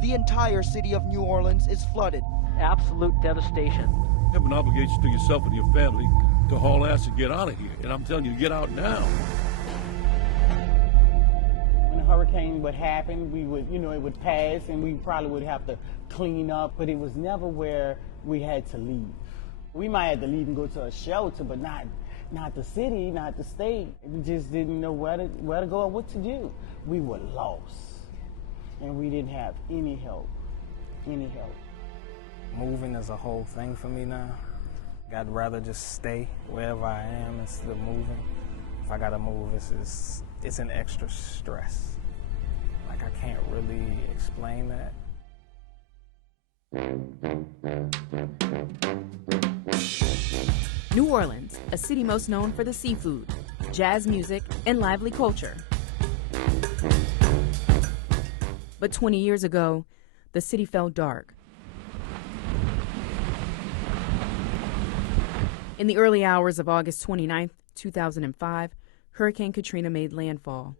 The entire city of New Orleans is flooded. Absolute devastation. You have an obligation to yourself and your family to haul ass and get out of here. And I'm telling you, get out now. When a hurricane would happen, we would, it would pass and we probably would have to clean up, but it was never where we had to leave. We might have to leave and go to a shelter, but not the city, not the state. We just didn't know where to go or what to do. We were lost, and we didn't have any help. Moving is a whole thing for me now. I'd rather just stay wherever I am instead of moving. If I gotta move, it's an extra stress. Like, I can't really explain that. New Orleans, a city most known for the seafood, jazz music, and lively culture. But 20 years ago, the city fell dark. In the early hours of August 29, 2005, Hurricane Katrina made landfall.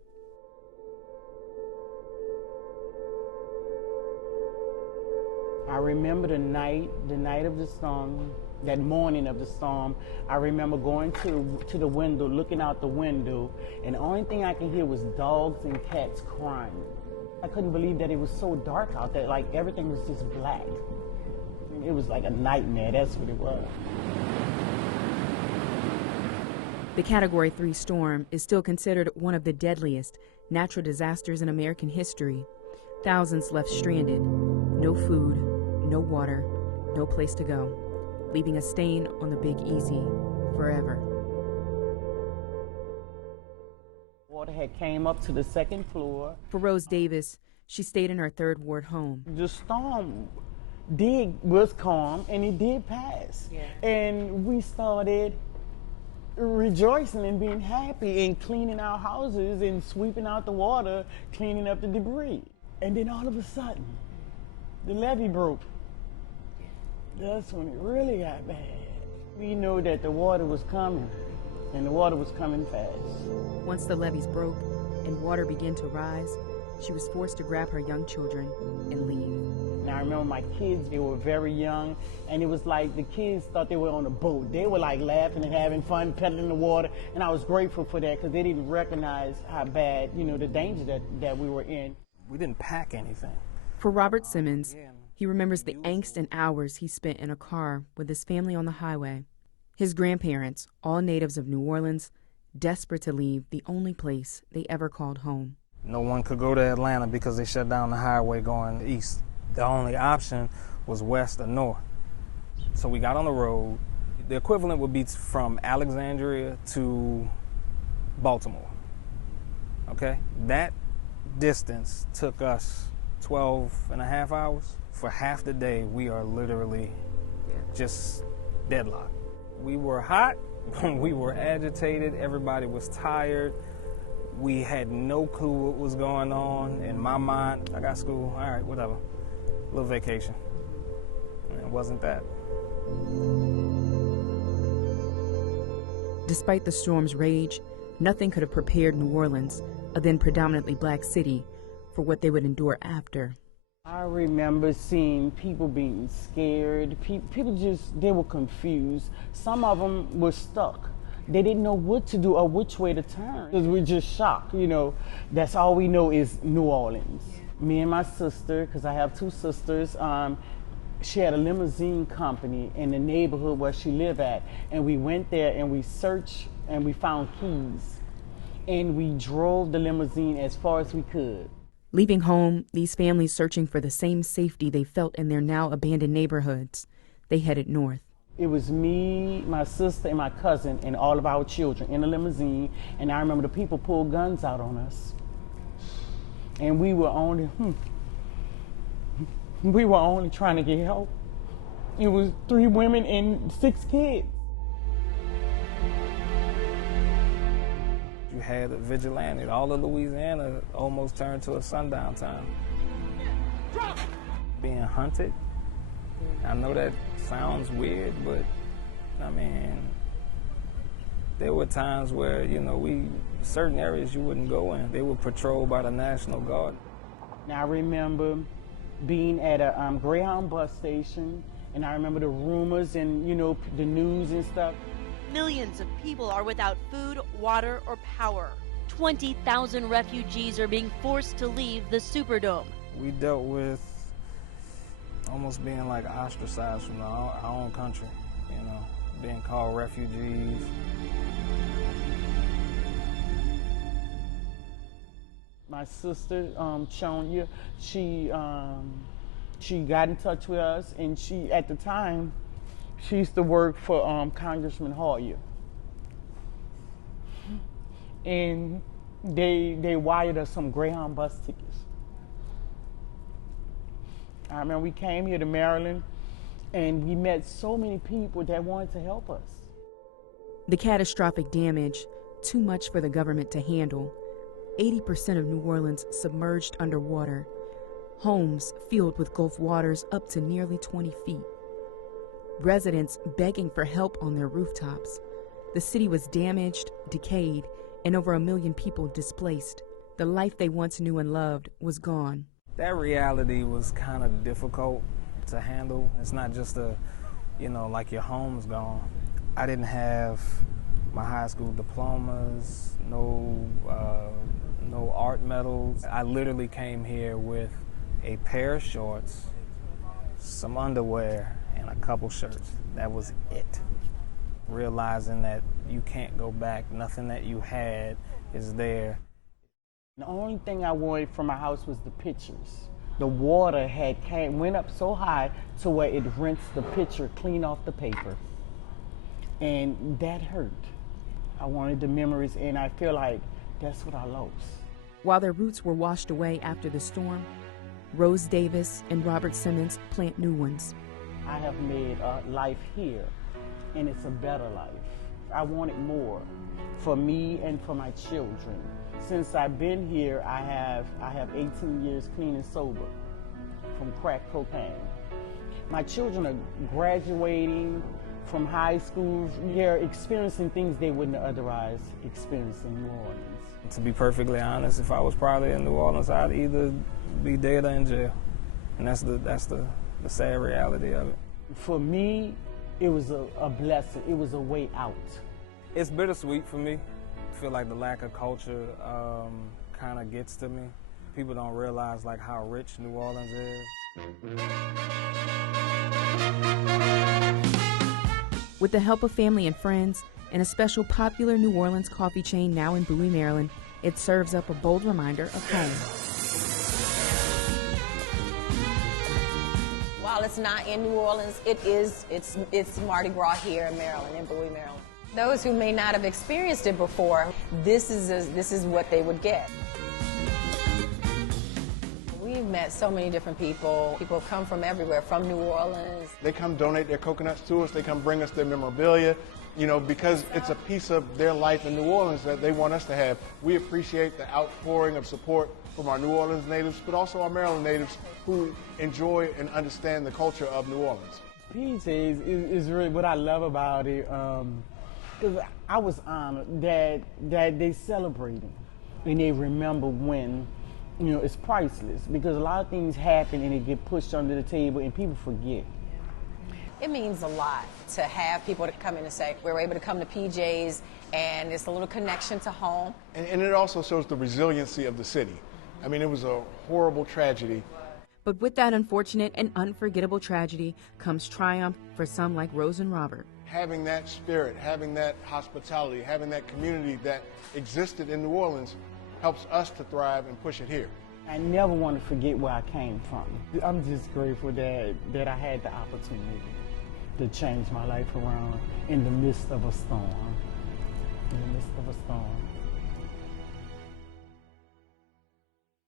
I remember the night of the storm, that morning of the storm. I remember going to the window, looking out the window, and the only thing I could hear was dogs and cats crying. I couldn't believe that it was so dark out there, like everything was just black. It was like a nightmare, that's what it was. The Category 3 storm is still considered one of the deadliest natural disasters in American history. Thousands left stranded, no food, no water, no place to go, leaving a stain on the Big Easy forever. Water had came up to the second floor. For Rose Davis, she stayed in her third ward home. The storm was calm and it did pass. Yeah. And we started rejoicing and being happy and cleaning our houses and sweeping out the water, cleaning up the debris. And then all of a sudden, the levee broke. That's when it really got bad. We knew that the water was coming, and the water was coming fast. Once the levees broke and water began to rise, she was forced to grab her young children and leave. Now I remember my kids, they were very young, and it was like the kids thought they were on a boat. They were like laughing and having fun, pedaling in the water, and I was grateful for that because they didn't recognize how bad, the danger that we were in. We didn't pack anything. For Robert Simmons, he remembers the angst and hours he spent in a car with his family on the highway. His grandparents, all natives of New Orleans, desperate to leave the only place they ever called home. No one could go to Atlanta because they shut down the highway going east. The only option was west or north. So we got on the road. The equivalent would be from Alexandria to Baltimore. Okay? That distance took us 12 and a half hours. For half the day, we are literally just deadlocked. We were hot, we were agitated, everybody was tired. We had no clue what was going on. In my mind, I got school, all right, whatever. A little vacation. And it wasn't that. Despite the storm's rage, nothing could have prepared New Orleans, a then predominantly black city, for what they would endure after. I remember seeing people being scared. People they were confused. Some of them were stuck. They didn't know what to do or which way to turn. Because we're just shocked, That's all we know is New Orleans. Yeah. Me and my sister, because I have two sisters, she had a limousine company in the neighborhood where she lived at. And we went there and we searched and we found keys. And we drove the limousine as far as we could. Leaving home, these families searching for the same safety they felt in their now abandoned neighborhoods, they headed north. It was me, my sister, and my cousin, and all of our children in the limousine. And I remember the people pulled guns out on us. And we were only trying to get help. It was 3 women and 6 kids. You had a vigilante. All of Louisiana almost turned to a sundown town. Being hunted. I know that sounds weird, but I mean, there were times where, certain areas you wouldn't go in. They were patrolled by the National Guard. Now I remember being at a Greyhound bus station, and I remember the rumors and, you know, the news and stuff. Millions of people are without food, water, or power. 20,000 refugees are being forced to leave the Superdome. We dealt with almost being like ostracized from our own country, you know, being called refugees. My sister, Chonya, she got in touch with us, and she, at the time, she used to work for Congressman Hoyer. And they wired us some Greyhound bus tickets. I remember we came here to Maryland, and we met so many people that wanted to help us. The catastrophic damage, too much for the government to handle. 80% of New Orleans submerged underwater. Homes filled with Gulf waters up to nearly 20 feet. Residents begging for help on their rooftops. The city was damaged, decayed, and over 1 million people displaced. The life they once knew and loved was gone. That reality was kind of difficult to handle. It's not just like your home's gone. I didn't have my high school diplomas, no art medals. I literally came here with a pair of shorts, some underwear, and a couple shirts. That was it. Realizing that you can't go back, nothing that you had is there. The only thing I wanted from my house was the pictures. The water went up so high to where it rinsed the picture clean off the paper. And that hurt. I wanted the memories, and I feel like that's what I lost. While their roots were washed away after the storm, Rose Davis and Robert Simmons plant new ones. I have made a life here, and it's a better life. I wanted more for me and for my children. Since I've been here, I have 18 years clean and sober from crack cocaine. My children are graduating from high school. They're experiencing things they wouldn't otherwise experience in New Orleans. To be perfectly honest, if I was probably in New Orleans, I'd either be dead or in jail. And that's the sad reality of it. For me, it was a blessing. It was a way out. It's bittersweet for me. I feel like the lack of culture kind of gets to me. People don't realize like how rich New Orleans is. With the help of family and friends and a special popular New Orleans coffee chain now in Bowie, Maryland, it serves up a bold reminder of home. While it's not in New Orleans, it's Mardi Gras here in Maryland, in Bowie, Maryland. Those who may not have experienced it before, this is what they would get. We've met so many different people. People have come from everywhere, from New Orleans. They come donate their coconuts to us. They come bring us their memorabilia, because it's a piece of their life in New Orleans that they want us to have. We appreciate the outpouring of support from our New Orleans natives, but also our Maryland natives who enjoy and understand the culture of New Orleans. PJs is really what I love about it, because I was honored that they celebrating and they remember when. It's priceless, because a lot of things happen and they get pushed under the table and people forget. It means a lot to have people to come in and say, we're able to come to PJ's, and it's a little connection to home. And it also shows the resiliency of the city. I mean, it was a horrible tragedy. But with that unfortunate and unforgettable tragedy comes triumph for some like Rose and Robert. Having that spirit, having that hospitality, having that community that existed in New Orleans helps us to thrive and push it here. I never want to forget where I came from. I'm just grateful that I had the opportunity to change my life around in the midst of a storm. In the midst of a storm.